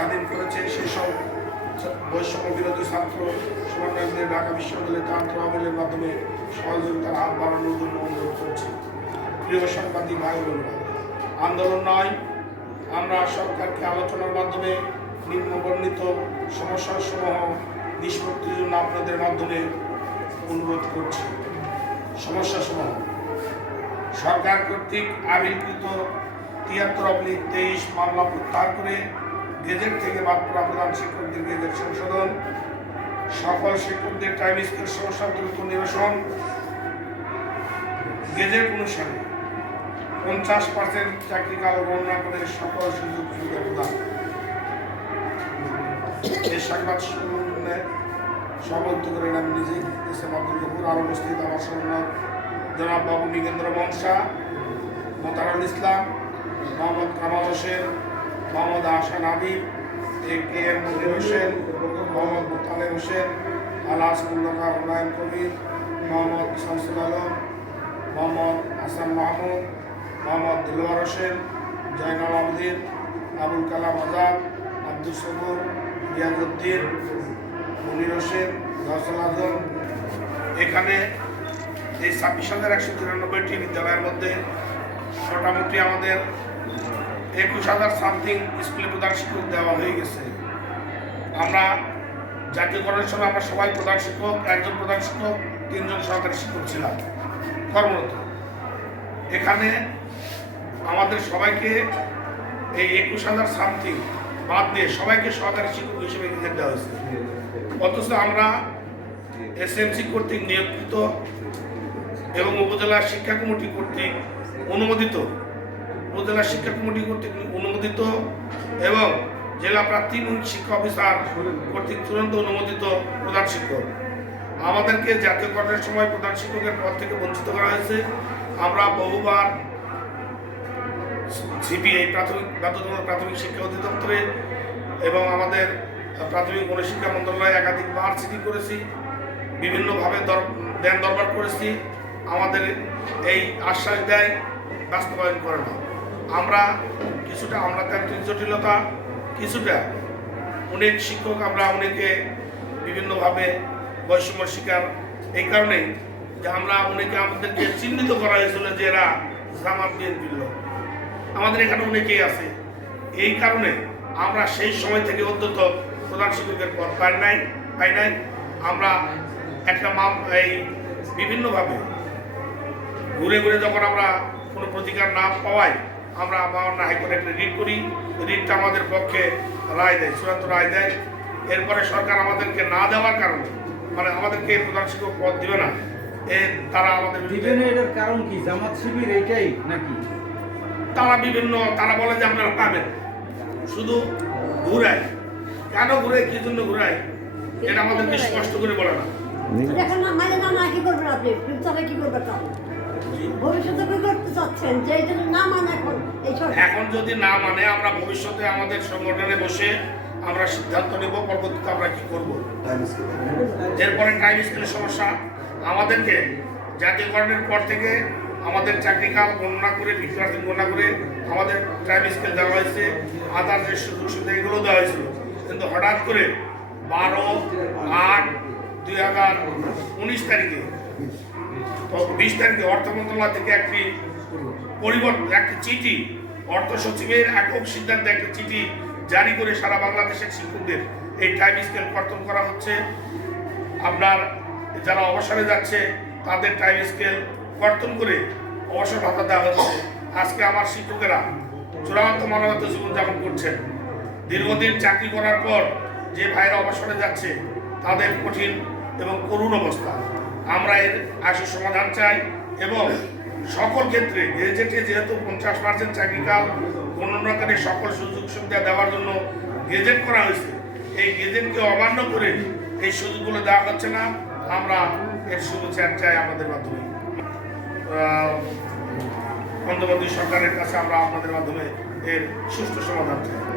স্বাধীন করেছে সেসব বৈষম্য বিরোধী ছাত্র সমন্বয়কদের ঢাকা বিশ্ববিদ্যালয় তান্ত্র আমিলের মাধ্যমে সহযোগিতার হাত বাড়ানোর জন্য অনুরোধ করছি। প্রিয় সাংবাদিক ভাই আন্দোলন নয়, আমরা সরকারকে আলোচনার মাধ্যমে নিম্নবর্ণিত সমস্যাসমূহ নিষ্পত্তির জন্য আপনাদের মাধ্যমে অনুরোধ করছি। সমস্যাসমূহ। সরকার কর্তৃক আবির্কৃত তিয়াত্তর অব্লিক তেইশ মামলা প্রত্যাহার করে গেজেট থেকে বাদ পড়া প্রধান শিক্ষকদের গেজেট সংশোধন সকল শিক্ষকদের টাইম স্কেল সমস্যা দ্রুত নিরসন। গেজেট অনুসারে পঞ্চাশ পার্সেন্ট চাকরিকাল গণনা করে সকল সুযোগ সুবিধা প্রদান। এই সংবাদ সম্মেলনে সভাপতি করেন আমি নিজে, এস এম আব্দুল আর উপস্থিত আমার সম্মান জনাব বাবু Nikendra Bangsha Motarul Islam, Mohammad Kamal Hossain Mohammad Ahsan Habib A K M Monir Hossain, Mohammad Motaleb Hossain alias মুন্নকা Humayun Kabir, Mohammad Shamsul Alam, Mohammad Hasan Mahmud, Mohammad Dilwar Hossain, Joynal Abedin, Abul Kalam Azad, Abdul Sabur Riazuddin Monir Hossain গসল Azam. এখানে এই ছাব্বিশ হাজার একশো তিরানব্বইটি বিদ্যালয়ের মধ্যে মোটামুটি আমাদের একুশ হাজার সামথিং স্কুলে প্রধান শিক্ষক দেওয়া হয়ে গেছে। আমরা জাতীয়করণের সময় আমরা সবাই প্রধান শিক্ষক একজন প্রধান শিক্ষক তিনজন সরকারি শিক্ষক ছিলাম, কর্মরত। এখানে আমাদের সবাইকে এই একুশ হাজার সামথিং বাদ দিয়ে সবাইকে সরকারি শিক্ষক হিসেবে নিয়োগ দেওয়া হয়েছে। অথচ আমরা এসএমসি কর্তৃক নিয়োজিত এবং উপজেলা শিক্ষা কমিটি কর্তৃক অনুমোদিত উপজেলা শিক্ষা কমিটি কর্তৃক অনুমোদিত এবং জেলা প্রাথমিক শিক্ষা অফিসার কর্তৃক চূড়ান্ত অনুমোদিত প্রধান শিক্ষক। আমাদেরকে জাতীয়করণের সময় প্রধান শিক্ষকের পদ থেকে বঞ্চিত করা হয়েছে। আমরা বহুবার সিপিআই প্রাথমিক, বাধ্যতামূলক প্রাথমিক শিক্ষা অধিদপ্তরে এবং আমাদের প্রাথমিক গণশিক্ষা মন্ত্রণালয়ে একাধিকবার চিঠি করেছি, বিভিন্নভাবে দর দেন দরবার করেছি। আমাদের এই আশ্বাস দেয়, বাস্তবায়ন করে না। আমরা কিছুটা আমরা তান্ত্রিক জটিলতা, কিছুটা অনেক শিক্ষক আমরা অনেকে বিভিন্নভাবে বৈষম্য শিকার। এই কারণেই যে আমরা অনেকে আমাদেরকে চিহ্নিত করা হয়েছিল যে এরা জামাত বিএনপির আমাদের এখানে অনেকেই আছে। এই কারণে আমরা সেই সময় থেকে অন্তত প্রধান শিক্ষকের পদ পাই নাই পাই নাই। আমরা একটা মাম এই বিভিন্নভাবে ঘুরে ঘুরে যখন আমরা কোনো প্রতিকার না পাওয়াই আমরা মাওনা হাইকোর্টে একটা রিট করি। রিটটা আমাদের পক্ষে রায় দেয় চূড়ান্ত রায় দেয়। এরপরে সরকার আমাদেরকে না দেওয়ার কারণে মানে আমাদেরকে প্রধান শিক্ষক পদ দিবে না। এ তারা আমাদের দিবেন এটার কারণ কি? জামাত শিবির এইটাই নাকি? তারা বিভিন্ন তারা বলে যে আপনারা পাবেন। শুধু ঘুরায়। কেন ঘুরে কি জন্য ঘুরায়? এটা আমাদেরকে স্পষ্ট করে বলে না। এখন না মানে না কি করবেন আপনি? কি করবেন ভবিষ্যতে চাচ্ছেন যে এই না মানে এখন এখন যদি না মানে আমরা ভবিষ্যতে আমাদের সংগঠনে বসে আমরা সিদ্ধান্ত নেব পরবর্তীতে আমরা কি করব। এরপরে টাইম স্কেলের সমস্যা। আমাদেরকে জাতীয়করণের পর থেকে আমাদের চাকরিকাল গণনা করে ফিফটি গণনা করে আমাদের টাইম স্কেল দেওয়া হয়েছে। আদার যে সুযোগ সুবিধা এগুলো দেওয়া হয়েছিল কিন্তু হঠাৎ করে বারো আট দুই হাজার উনিশ তারিখে বিশ তারিখে অর্থ মন্ত্রণালয় থেকে একটি পরিবর্তন, একটি চিঠি, অর্থ সচিবের একক সিদ্ধান্তে একটি চিঠি জারি করে সারা বাংলাদেশের শিক্ষকদের। এই টাইম স্কেল কর্তন করা হচ্ছে। আপনার যারা অবসরে যাচ্ছে, তাদের টাইম স্কেল কর্তন করে অবসর ভাতা দেওয়া হচ্ছে। আজকে আমার শিক্ষকেরা চূড়ান্ত মানবত জীবনযাপন করছেন। দীর্ঘদিন চাকরি করার পর যে ভাইরা অবসরে যাচ্ছে, তাদের কঠিন এবং করুণ অবস্থা। আমরা এর আশু সমাধান চাই এবং সকল ক্ষেত্রে গেজেটে যেহেতু পঞ্চাশ পার্সেন্ট চাকরিকাল, গণনাকারী সকল সুযোগ সুবিধা দেওয়ার জন্য গেজেট করা হয়েছে। এই গেজেটকে অমান্য করে এই সুযোগগুলো দেওয়া হচ্ছে না। আমরা এর শুভেচ্ছা চাই আমাদের মাধ্যমে। অন্তর্বর্তী সরকারের কাছে আমরা আপনাদের মাধ্যমে এর সুষ্ঠু সমাধান চাই।